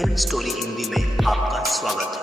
Film story Hindi में आपका स्वागत है।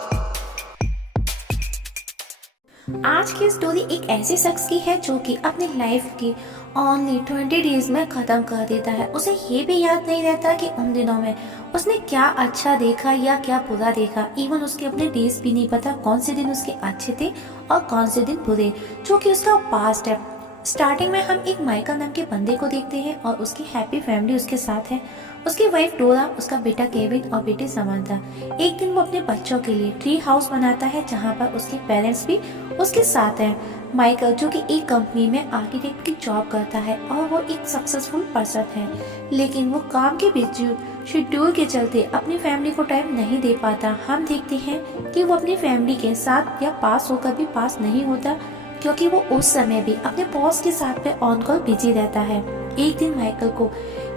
आज की स्टोरी एक ऐसे शख्स की है जो कि अपनी लाइफ की ओनली 20 डेज में खत्म कर देता है। उसे ये भी याद नहीं रहता कि उन दिनों में उसने क्या अच्छा देखा या क्या बुरा देखा। इवन उसके अपने डेज भी नहीं पता कौन से दिन उसके अच्छे थे और कौन से दिन बुरे, जो कि उसका पास्ट है। स्टार्टिंग में हम एक माइकल नाम के बंदे को देखते हैं और उसकी हैप्पी फैमिली उसके साथ है। उसकी वाइफ डोरा, उसका बेटा केविन और बेटी समांथा। एक दिन वो अपने बच्चों के लिए ट्री हाउस बनाता है जहाँ पर उसके पेरेंट्स भी उसके साथ हैं। माइकल जो कि एक कंपनी में आर्किटेक्ट की जॉब करता है और वो एक सक्सेसफुल पर्सन है, लेकिन वो काम के बिजी शेड्यूल के चलते अपनी फैमिली को टाइम नहीं दे पाता। हम देखते हैं कि वो अपनी फैमिली के साथ या पास होकर भी पास नहीं होता, क्योंकि वो उस समय भी अपने बॉस के साथ में ऑन कॉल बिजी रहता है। एक दिन माइकल को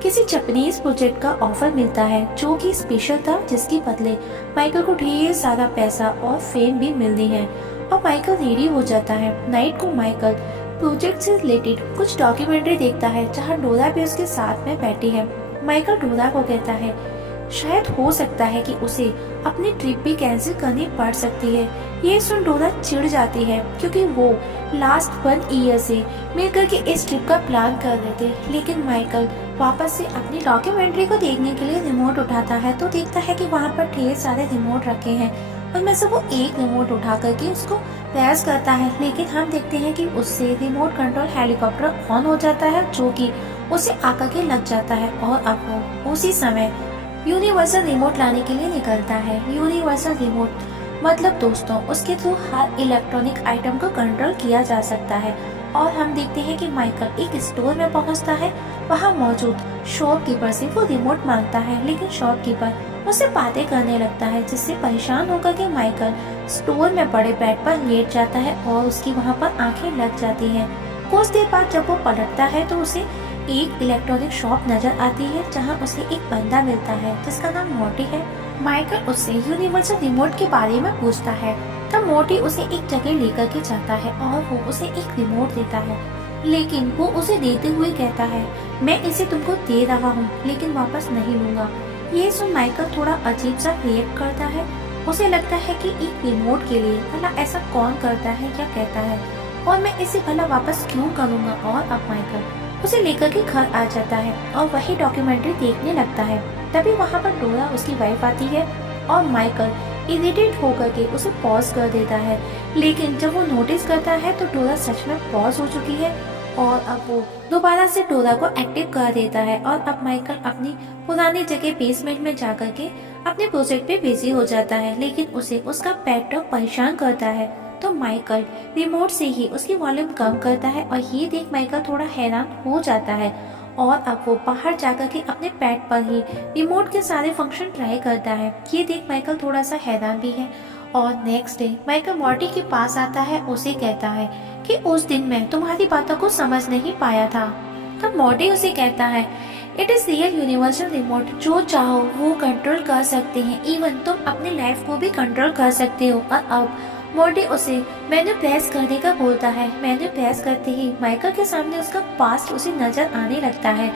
किसी जापानीज प्रोजेक्ट का ऑफर मिलता है जो कि स्पेशल था, जिसके बदले माइकल को ढेर सारा पैसा और फेम भी मिलनी है और माइकल रेडी हो जाता है। नाइट को माइकल प्रोजेक्ट से रिलेटेड कुछ डॉक्यूमेंट्री देखता है जहां डोरा भी उसके साथ में बैठी है। माइकल डोरा को कहता है शायद हो सकता है कि उसे अपनी ट्रिप भी कैंसिल करनी पड़ सकती है। ये सुन डोरा चिढ़ जाती है क्योंकि वो लास्ट 1 ईयर से मिलकर के इस ट्रिप का प्लान कर रहे थे। लेकिन माइकल वापस से अपनी डॉक्यूमेंट्री को देखने के लिए रिमोट उठाता है तो देखता है कि वहाँ पर ढेर सारे रिमोट रखे हैं। उनमें से वो एक रिमोट उठा करके उसको प्रेस करता है, लेकिन हम देखते हैं कि उससे रिमोट कंट्रोल हेलीकॉप्टर ऑन हो जाता है जो कि उसे आकर के लग जाता है और अब वो उसी समय यूनिवर्सल रिमोट लाने के लिए निकलता है। यूनिवर्सल रिमोट मतलब दोस्तों उसके थ्रू हर इलेक्ट्रॉनिक आइटम को कंट्रोल किया जा सकता है। और हम देखते हैं कि माइकल एक स्टोर में पहुंचता है। वहां मौजूद शॉपकीपर से वो रिमोट मांगता है, लेकिन शॉपकीपर उससे बातें करने लगता है, जिससे परेशान होकर के माइकल स्टोर में बड़े बेड पर लेट जाता है और उसकी वहाँ पर आंखें लग जाती हैं। कुछ देर बाद जब वो पलटता है तो उसे एक इलेक्ट्रॉनिक शॉप नजर आती है जहां उसे एक बंदा मिलता है जिसका नाम मोटी है। माइकल उससे यूनिवर्सल रिमोट के बारे में पूछता है तब मोटी उसे एक जगह लेकर के जाता है और वो उसे एक रिमोट देता है, लेकिन वो उसे देते हुए कहता है मैं इसे तुमको दे रहा हूँ लेकिन वापस नहीं लूंगा। ये सुन माइकल थोड़ा अजीब सा रिएक्ट करता है। उसे लगता है कि एक रिमोट के लिए भला ऐसा कौन करता है या कहता है और मैं इसे भला वापस क्यों करूँगा। और अब माइकल उसे लेकर के घर आ जाता है और वही डॉक्यूमेंट्री देखने लगता है। तभी वहाँ पर डोरा उसकी वाइफ आती है और माइकल इरिटेट होकर के उसे पॉज कर देता है, लेकिन जब वो नोटिस करता है तो डोरा सच में पॉज हो चुकी है और अब वो दोबारा से डोरा को एक्टिव कर देता है। और अब माइकल अपनी पुरानी जगह बेसमेंट में जाकर के अपने प्रोजेक्ट पे बिजी हो जाता है, लेकिन उसे उसका पेट डॉग परेशान करता है। तो माइकल रिमोट से ही उसकी वॉल्यूम कम करता है और ये देख माइकल थोड़ा हैरान हो जाता है और अब वो बाहर जाकर के अपने पैड पर ही रिमोट के सारे फंक्शन ट्राई करता है। ये देख माइकल थोड़ा सा हैरान भी है। और नेक्स्ट डे माइकल मॉर्टी के पास आता है, उसे कहता है कि उस दिन मैं तुम्हारी बातों को समझ नहीं पाया था। तब मॉर्टी उसे कहता है it is real universal remote, जो चाहो वो कंट्रोल कर सकते हैं, इवन तुम अपनी लाइफ को भी कंट्रोल कर सकते हो। और अब मोर्टी उसे मेन्यू प्रेस करने का बोलता है। मेन्यू प्रेस करते ही माइकल के सामने उसका पास्ट उसे नजर आने लगता है।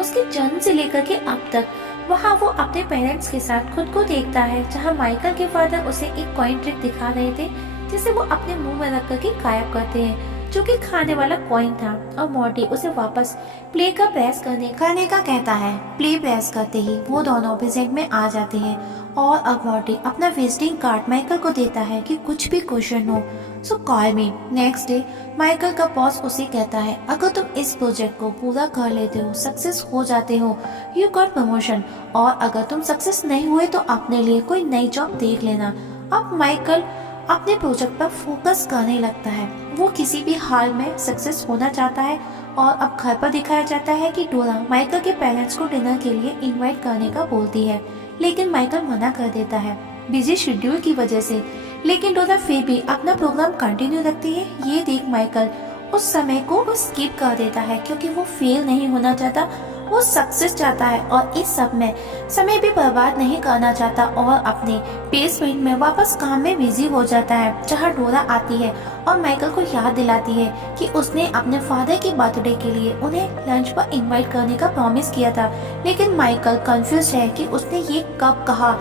उसके जन्म से लेकर के अब तक वहाँ वो अपने पेरेंट्स के साथ खुद को देखता है, जहाँ माइकल के फादर उसे एक कॉइन ट्रिक दिखा रहे थे जिसे वो अपने मुंह में रख करके गायब करते हैं, जो कि खाने वाला कॉइन था। और मोर्टी उसे वापस प्ले का प्रेस करने का कहता है। प्ले प्रेस करते ही वो दोनों प्रेजेंट में आ जाते हैं और अब मोर्टी अपना विजिटिंग कार्ड माइकल को देता है कि कुछ भी क्वेश्चन हो so call me. Next day Michael का बॉस उसे कहता है अगर तुम इस प्रोजेक्ट को पूरा कर लेते हो, सक्सेस हो जाते हो, यू गॉट प्रमोशन, और अगर तुम सक्सेस नहीं हुए तो अपने लिए कोई नई जॉब देख लेना। अब माइकल अपने प्रोजेक्ट पर फोकस करने लगता है। वो किसी भी हाल में सक्सेस होना चाहता है और अब घर पर दिखाया जाता है कि डोरा माइकल के पेरेंट्स को डिनर के लिए इनवाइट करने का बोलती है, लेकिन माइकल मना कर देता है बिजी शेड्यूल की वजह से। लेकिन डोरा फिर भी अपना प्रोग्राम कंटिन्यू रखती है। ये देख माइकल उस समय को स्किप कर देता है क्योंकि वो फेल नहीं होना चाहता, वो सक्सेस चाहता है और इस सब में समय भी बर्बाद नहीं करना चाहता और अपने बेसमेंट में वापस काम में बिजी हो जाता है, जहाँ डोरा आती है और माइकल को याद दिलाती है कि उसने अपने फादर की बर्थडे के लिए उन्हें लंच पर इनवाइट करने का प्रॉमिस किया था। लेकिन माइकल कंफ्यूज है कि उसने ये कब कहा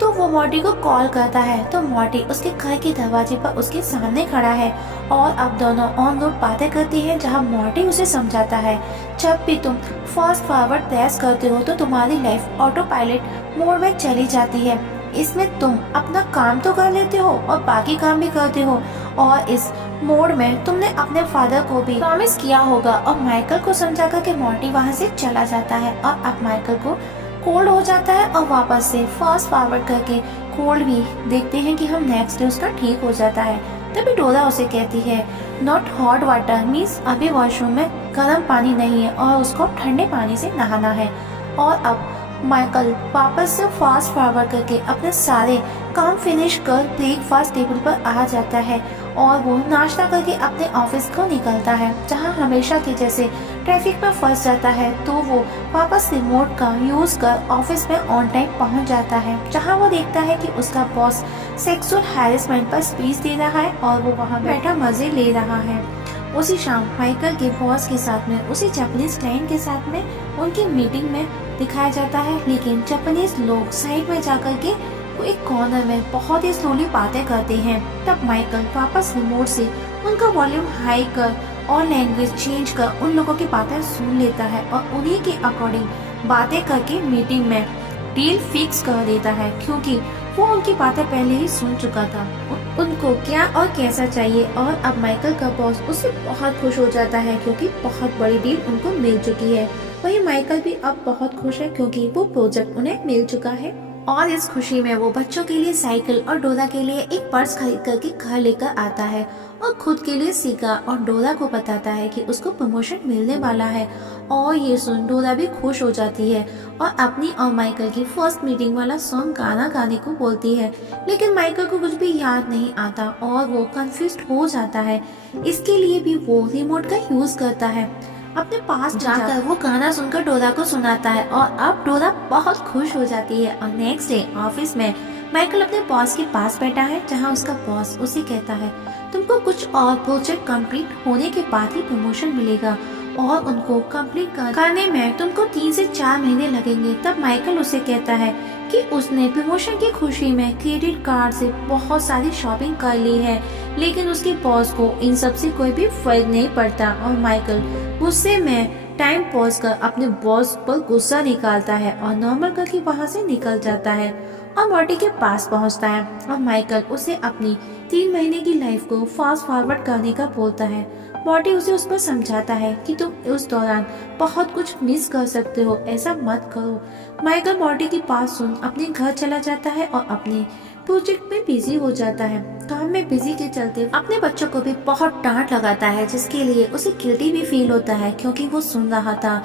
तो वो मॉर्टी को कॉल करता है। तो मॉर्टी उसके घर के दरवाजे पर उसके सामने खड़ा है और अब दोनों ऑन रोड बातें करती हैं, जहाँ मॉर्टी उसे समझाता है जब भी तुम फास्ट फॉरवर्ड प्रेस करते हो तो तुम्हारी लाइफ ऑटो पायलट मोड में चली जाती है। इसमें तुम अपना काम तो कर लेते हो और बाकी काम भी करते हो, और इस मोड में तुमने अपने फादर को भी प्रॉमिस किया होगा। और माइकल को समझाकर के मॉर्टी वहाँ से चला जाता है और अब माइकल को कोल्ड हो जाता है और वापस से फास्ट फॉरवर्ड करके कोल्ड भी देखते हैं कि हम नेक्स्ट डे उसका ठीक हो जाता है। तभी डोरा उसे कहती है नॉट हॉट वाटर मीन्स अभी वॉशरूम में गर्म पानी नहीं है और उसको ठंडे पानी से नहाना है। और अब माइकल वापस से फास्ट फॉरवर्ड करके अपने सारे काम फिनिश कर ब्रेकफास्ट टेबल पर आ जाता है और वो नाश्ता करके अपने ऑफिस को निकलता है, जहाँ हमेशा के जैसे ट्रैफिक में फंस जाता है। तो वो वापस रिमोट का यूज कर ऑफिस में ऑन टाइम पहुंच जाता है, जहाँ वो देखता है कि उसका बॉस सेक्सुअल हैरेसमेंट पर स्पीच दे रहा है और वो वहाँ बैठा मजे ले रहा है। उसी शाम माइकल के बॉस के साथ में उसी जापानीज क्लाइंट के साथ में उनकी मीटिंग में दिखाया जाता है, लेकिन जापानीज लोग साइड में जाकर के वो एक कॉर्नर में बहुत ही स्लोली बातें करते हैं। तब माइकल वापस रिमोट से उनका वॉल्यूम हाई कर और लैंग्वेज चेंज कर उन लोगों की बातें सुन लेता है और उन्हीं के अकॉर्डिंग बातें करके मीटिंग में डील फिक्स कर देता है, क्योंकि वो उनकी बातें पहले ही सुन चुका था उनको क्या और कैसा चाहिए। और अब माइकल का बॉस उससे बहुत खुश हो जाता है क्योंकि बहुत बड़ी डील उनको मिल चुकी है। वही माइकल भी अब बहुत खुश है क्योंकि वो प्रोजेक्ट उन्हें मिल चुका है। और इस खुशी में वो बच्चों के लिए साइकिल और डोरा के लिए एक पर्स खरीद करके घर लेकर आता है और खुद के लिए सिक्का और डोरा को बताता है कि उसको प्रमोशन मिलने वाला है। और ये सुन डोरा भी खुश हो जाती है और अपनी और माइकल की फर्स्ट मीटिंग वाला सॉन्ग गाना गाने को बोलती है, लेकिन माइकल को कुछ भी याद नहीं आता और वो कंफ्यूज हो जाता है। इसके लिए भी वो रिमोट का यूज करता है, अपने पास जाकर वो गाना सुनकर डोरा को सुनाता है और अब डोरा बहुत खुश हो जाती है। और नेक्स्ट डे ऑफिस में माइकल अपने बॉस के पास बैठा है, जहां उसका बॉस उसे कहता है तुमको कुछ और प्रोजेक्ट कंप्लीट होने के बाद ही प्रमोशन मिलेगा और उनको कंप्लीट करने में तुमको 3 से 4 महीने लगेंगे। तब माइकल उसे कहता है कि उसने प्रमोशन की खुशी में क्रेडिट कार्ड से बहुत सारी शॉपिंग कर ली है, लेकिन उसके बॉस को इन सब से कोई भी फर्क नहीं पड़ता। और माइकल गुस्से में टाइम पॉज कर अपने बॉस पर गुस्सा निकालता है और नॉर्मल करके वहाँ से निकल जाता है और मॉर्टी के पास पहुँचता है और माइकल उसे अपनी 3 महीने की लाइफ को फास्ट फॉरवर्ड करने का बोलता है। मॉर्टी उसे उस पर समझाता है कि तुम उस दौरान बहुत कुछ मिस कर सकते हो, ऐसा मत करो। माइकल मॉर्टी की बात सुन अपने घर चला जाता है और अपने प्रोजेक्ट में बिजी हो जाता है। काम में बिजी के चलते अपने बच्चों को भी बहुत डांट लगाता है, जिसके लिए उसे गिल्टी भी फील होता है, क्योंकि वो सुन रहा था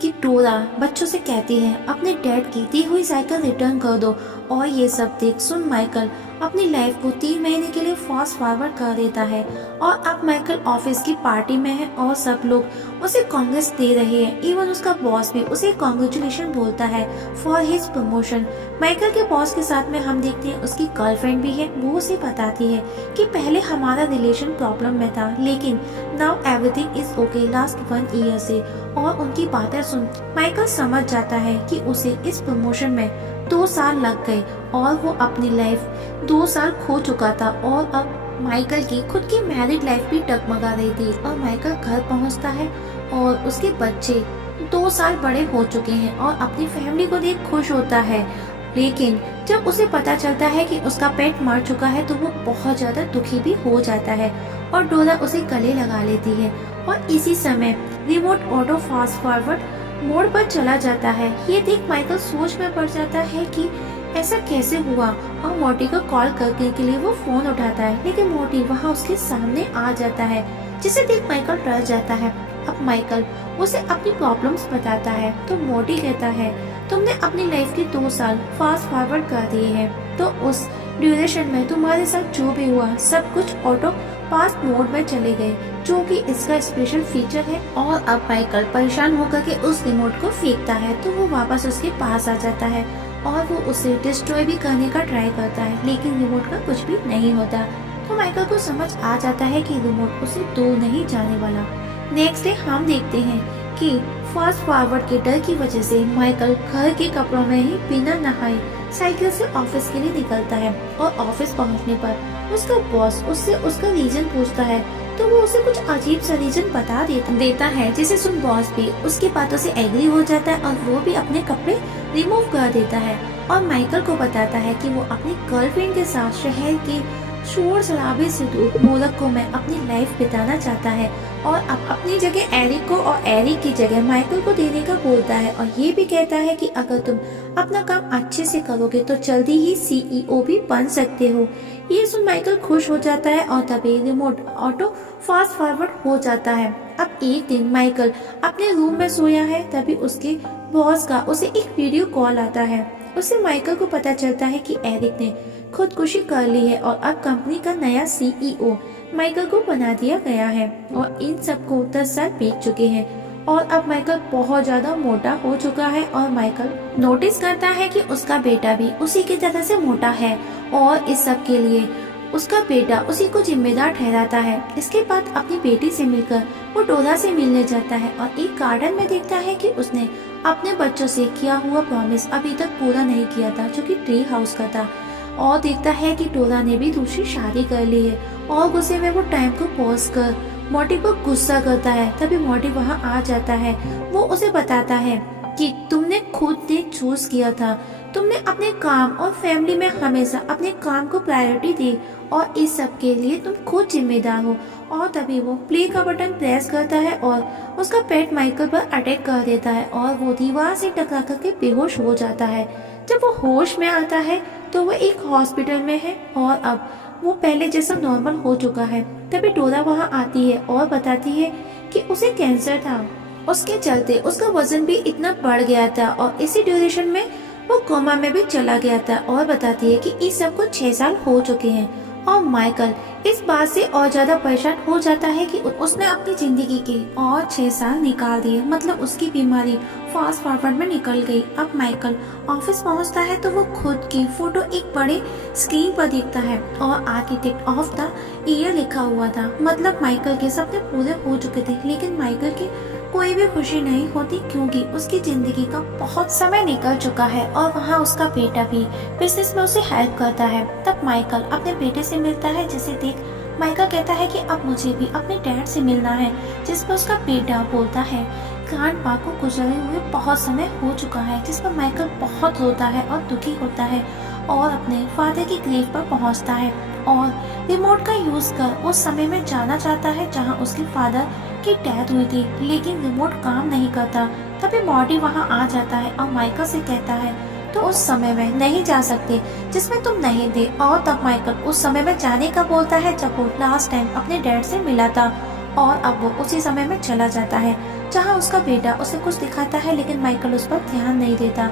कि डोरा बच्चों से कहती है अपने डैड की दी हुई साइकिल रिटर्न कर दो। और ये सब देख सुन माइकल अपनी लाइफ को 3 महीने के लिए फास्ट फॉरवर्ड कर देता है। और अब माइकल ऑफिस की पार्टी में है और सब लोग उसे कांग्रेस दे रहे हैं, इवन उसका बॉस भी उसे कांग्रेचुलेशन बोलता है फॉर हिज प्रमोशन। माइकल के बॉस के साथ में हम देखते हैं उसकी गर्लफ्रेंड भी है, वो उसे बताती है कि पहले हमारा रिलेशन प्रॉब्लम में था, लेकिन now everything is okay last 1 year से। और उनकी बातें सुन माइकल समझ जाता है कि उसे इस प्रमोशन में 2 साल लग गए और वो अपनी लाइफ 2 साल खो चुका था। और अब माइकल की खुद की मैरिड लाइफ भी डगमगा रही थी। और माइकल घर पहुंचता है और उसके बच्चे 2 साल बड़े हो चुके हैं और अपनी फैमिली को देख खुश होता है, लेकिन जब उसे पता चलता है कि उसका पेट मर चुका है तो वो बहुत ज्यादा दुखी भी हो जाता है और डोरा उसे गले लगा लेती है। और इसी समय रिमोट ऑटो फास्ट फॉरवर्ड मोड़ पर चला जाता है। ये देख माइकल सोच में पड़ जाता है कि ऐसा कैसे हुआ और मोटी को कॉल करने के लिए वो फोन उठाता है, लेकिन मोटी वहाँ उसके सामने आ जाता है, जिसे देख माइकल डर जाता है। अब माइकल उसे अपनी प्रॉब्लम्स बताता है तो मोटी कहता है तुमने अपनी लाइफ के 2 साल फास्ट फॉरवर्ड कर दिए हैं, तो उस ड्यूरेशन में तुम्हारे साथ जो भी हुआ सब कुछ ऑटो फास्ट मोड में चले गए, जो कि इसका स्पेशल फीचर है। और अब माइकल परेशान होकर के उस रिमोट को फेंकता है तो वो वापस उसके पास आ जाता है और वो उसे डिस्ट्रॉय भी करने का ट्राई करता है, लेकिन रिमोट का कुछ भी नहीं होता। तो माइकल को समझ आ जाता है कि रिमोट उसे दूर नहीं जाने वाला। नेक्स्ट डे हम देखते हैं कि फास्ट फॉरवर्ड के डर की वजह से माइकल घर के कपड़ों में ही बिना नहाए साइकिल से ऑफिस के लिए निकलता है और ऑफिस पहुंचने पर उसका बॉस उससे उसका रीजन पूछता है तो वो उसे कुछ अजीब सा रीजन बता देता है, जिसे सुन बॉस भी उसकी बातों से एग्री हो जाता है और वो भी अपने कपड़े रिमूव कर देता है और माइकल को बताता है कि वो अपनी गर्लफ्रेंड के साथ शहर के शोर शराबे से दूर मोनाको में अपनी लाइफ बिताना चाहता है और अब अपनी जगह एरिक को और एरिक की जगह माइकल को देने का बोलता है और ये भी कहता है कि अगर तुम अपना काम अच्छे से करोगे तो जल्दी ही सीईओ भी बन सकते हो। ये सुन माइकल खुश हो जाता है और तभी रिमोट ऑटो फास्ट फॉरवर्ड हो जाता है। अब एक दिन माइकल अपने रूम में सोया है, तभी उसके बॉस का उसे एक वीडियो कॉल आता है। उससे माइकल को पता चलता है कि एरिक ने खुदकुशी कर ली है और अब कंपनी का नया सीईओ माइकल को बना दिया गया है और इन सबको 10 साल बीत चुके हैं और अब माइकल बहुत ज्यादा मोटा हो चुका है और माइकल नोटिस करता है कि उसका बेटा भी उसी की तरह से मोटा है और इस सब के लिए उसका बेटा उसी को जिम्मेदार ठहराता है। इसके बाद अपनी बेटी से मिलकर वो डोरा से मिलने जाता है और एक गार्डन में देखता है कि उसने अपने बच्चों से किया हुआ प्रॉमिस अभी तक पूरा नहीं किया था, जो कि ट्री हाउस का था, और देखता है कि डोरा ने भी दूसरी शादी कर ली है और गुस्से में वो टाइम को पॉज कर मॉर्टी पर गुस्सा करता है। तभी मॉर्टी वहाँ आ जाता है। वो उसे बताता है कि तुमने खुद ने चूज किया था, तुमने अपने काम और फैमिली में हमेशा अपने काम को प्रायोरिटी दी और इस सब के लिए तुम खुद जिम्मेदार हो। और तभी वो प्ले का बटन प्रेस करता है और उसका पेट माइकल पर अटैक कर देता है और वो दीवार से टकरा करके बेहोश हो जाता है। जब वो होश में आता है तो वो एक हॉस्पिटल में है और अब वो पहले जैसा नॉर्मल हो चुका है। तभी डोरा वहाँ आती है और बताती है कि उसे कैंसर था, उसके चलते उसका वजन भी इतना बढ़ गया था और इसी ड्यूरेशन में वो कोमा में भी चला गया था और बताती है कि इस सब को 6 साल हो चुके हैं। और माइकल इस बात से और ज्यादा परेशान हो जाता है कि उसने अपनी जिंदगी के और 6 साल निकाल दिए, मतलब उसकी बीमारी फास्ट फॉरवर्ड में निकल गई। अब माइकल ऑफिस पहुंचता है तो वो खुद की फोटो एक बड़े स्क्रीन पर देखता है और आर्किटेक्ट ऑफ द ईयर लिखा हुआ था, मतलब माइकल के सपने पूरे हो चुके थे। लेकिन माइकल की कोई भी खुशी नहीं होती क्योंकि उसकी जिंदगी का बहुत समय निकल चुका है और वहाँ उसका बेटा भी बिजनेस में उसे हेल्प करता है। तब माइकल अपने बेटे से मिलता है, जिसे देख माइकल कहता है कि अब मुझे भी अपने डैड से मिलना है, जिस पर उसका बेटा बोलता है ग्रैंडपा को गुजरे हुए बहुत समय हो चुका है, जिस पर माइकल बहुत रोता है और दुखी होता है और अपने फादर की ग्रेव पर पहुंचता है और रिमोट का यूज कर उस समय में जाना चाहता है जहां उसके फादर की डेथ हुई थी, लेकिन रिमोट काम नहीं करता। तभी मॉर्टी वहां आ जाता है और माइकल से कहता है तो उस समय में नहीं जा सकते जिसमें तुम नहीं थे। और तब माइकल उस समय में जाने का बोलता है जब वो लास्ट टाइम अपने डैड से मिला था और अब वो उसी समय में चला जाता है जहाँ उसका बेटा उसे कुछ दिखाता है, लेकिन माइकल उस पर ध्यान नहीं देता।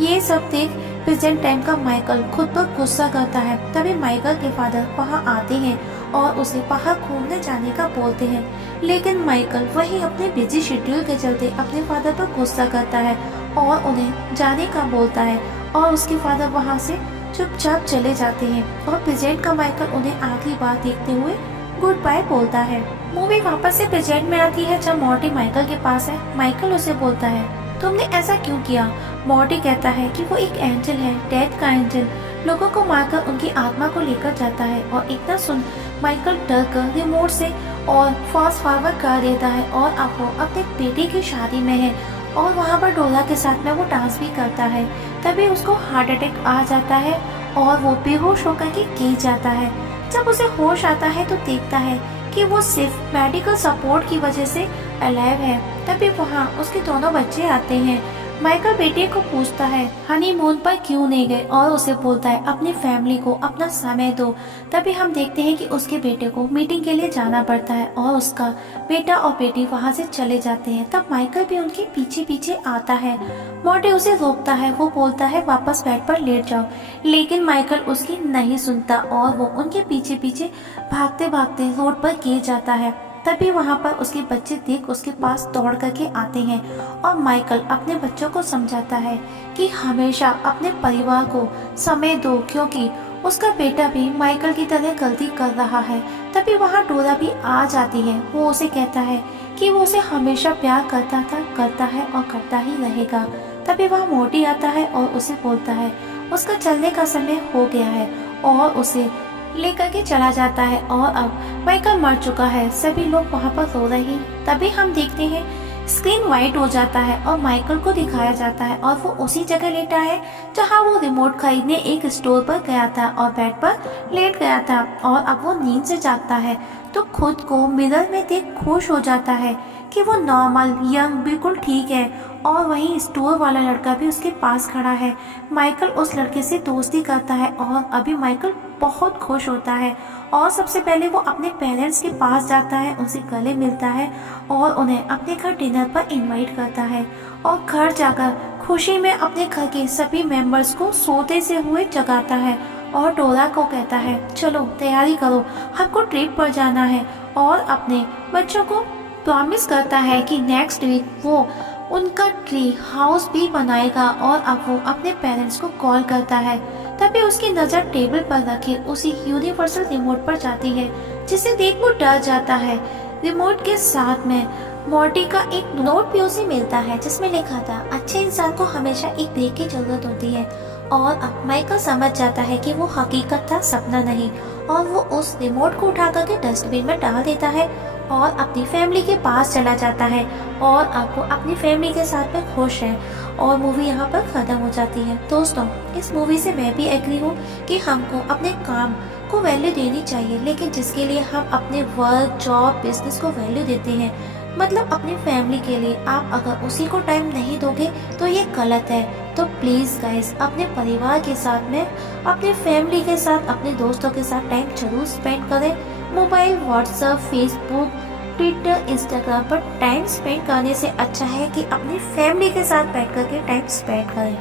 ये सब देख प्रेजेंट टाइम का माइकल खुद पर गुस्सा करता है। तभी माइकल के फादर वहाँ आते हैं और उसे बाहर घूमने जाने का बोलते हैं, लेकिन माइकल वही अपने बिजी शेड्यूल के चलते अपने फादर पर गुस्सा करता है और उन्हें जाने का बोलता है और उसके फादर वहाँ से चुपचाप चले जाते हैं और प्रेजेंट का माइकल उन्हें आखिरी बार देखते हुए गुड बाय बोलता है। मूवी वापस से प्रेजेंट में आती है जब मॉर्टी माइकल के पास है। माइकल उसे बोलता है तुमने ऐसा क्यों किया? मॉर्टी कहता है कि वो एक एंजल है, डेथ का एंजल, लोगों को मारकर उनकी आत्मा को लेकर जाता है। और इतना सुन माइकल डर कर रिमोट से और फास्ट फॉरवर्ड कर देता है और अब वो अपने बेटे की शादी में है और वहाँ पर डोला के साथ में वो डांस भी करता है। तभी उसको हार्ट अटैक आ जाता है और वो बेहोश होकर के गिर जाता है। जब उसे होश आता है तो देखता है कि वो सिर्फ मेडिकल सपोर्ट की वजह से अलाइव है। तभी वहाँ उसके दोनों बच्चे आते हैं। माइकल बेटे को पूछता है हनीमून पर क्यों नहीं गए और उसे बोलता है अपनी फैमिली को अपना समय दो। तभी हम देखते हैं कि उसके बेटे को मीटिंग के लिए जाना पड़ता है और उसका बेटा और बेटी वहाँ से चले जाते हैं। तब माइकल भी उनके पीछे पीछे आता है। मॉर्टी उसे रोकता है, वो बोलता है वापस बेड पर लेट जाओ, लेकिन माइकल उसकी नहीं सुनता और वो उनके पीछे पीछे भागते भागते रोड पर गिर जाता है। तभी वहाँ पर उसके बच्चे देख उसके पास दौड़ करके आते हैं और माइकल अपने बच्चों को समझाता है कि हमेशा अपने परिवार को समय दो, क्योंकि उसका बेटा भी माइकल की तरह गलती कर रहा है। तभी वहाँ डोरा भी आ जाती है। वो उसे कहता है कि वो उसे हमेशा प्यार करता था, करता है और करता ही रहेगा। तभी वहाँ मोटी आता है और उसे बोलता है उसका चलने का समय हो गया है और उसे लेकर के चला जाता है। और अब माइकल मर चुका है। सभी लोग वहाँ पर रो रहे हैं। तभी हम देखते हैं स्क्रीन वाइट हो जाता है और माइकल को दिखाया जाता है और वो उसी जगह लेटा है जहाँ वो रिमोट खरीदने एक स्टोर पर गया था और बेड पर लेट गया था। और अब वो नींद से जागता है तो खुद को मिरर में देख खुश हो जाता है कि वो नॉर्मल यंग बिल्कुल ठीक है। और वहीं स्टोर वाला लड़का भी उसके पास खड़ा है। माइकल उस लड़के से दोस्ती करता है और अभी माइकल बहुत खुश होता है और सबसे पहले वो अपने पेरेंट्स के पास जाता है, उनसे गले मिलता है और उन्हें अपने घर डिनर पर इनवाइट करता है। और घर जाकर खुशी में अपने घर के सभी मेंबर्स को सोते से हुए जगाता है और डोरा को कहता है चलो तैयारी करो, हमको ट्रिप पर जाना है। और अपने बच्चों को प्रॉमिस करता है कि नेक्स्ट वीक वो उनका ट्री हाउस भी बनाएगा। और अब वो अपने पेरेंट्स को कॉल करता है। तभी उसकी नज़र टेबल पर रखे उसी यूनिवर्सल रिमोट पर जाती है जिसे देख वो डर जाता है। रिमोट के साथ में मॉर्टी का एक नोट भी उसे मिलता है जिसमें लिखा था अच्छे इंसान को हमेशा एक ब्रेक की जरूरत होती है। और अब माइकल समझ जाता है कि वो हकीकत था, सपना नहीं। और वो उस रिमोट को उठा करके डस्टबिन में डाल देता है और अपनी फैमिली के पास चला जाता है। और अब वो अपनी फैमिली के साथ में खुश है और मूवी यहाँ पर खत्म हो जाती है। दोस्तों, इस मूवी से मैं भी एग्री हूँ कि हमको अपने काम को वैल्यू देनी चाहिए, लेकिन जिसके लिए हम अपने वर्क, जॉब, बिजनेस को वैल्यू देते हैं, मतलब अपनी फैमिली के लिए आप अगर उसी को टाइम नहीं दोगे तो ये गलत है। तो प्लीज़ गाइस, अपने परिवार के साथ में, अपने फैमिली के साथ, अपने दोस्तों के साथ टाइम जरूर स्पेंड करें। Mobile, WhatsApp, Facebook, Twitter, Instagram पर टाइम स्पेंड करने से अच्छा है कि अपनी फैमिली के साथ बैठ करके टाइम स्पेंड करें।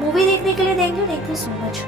मूवी देखने के लिए थैंक यू सो मच।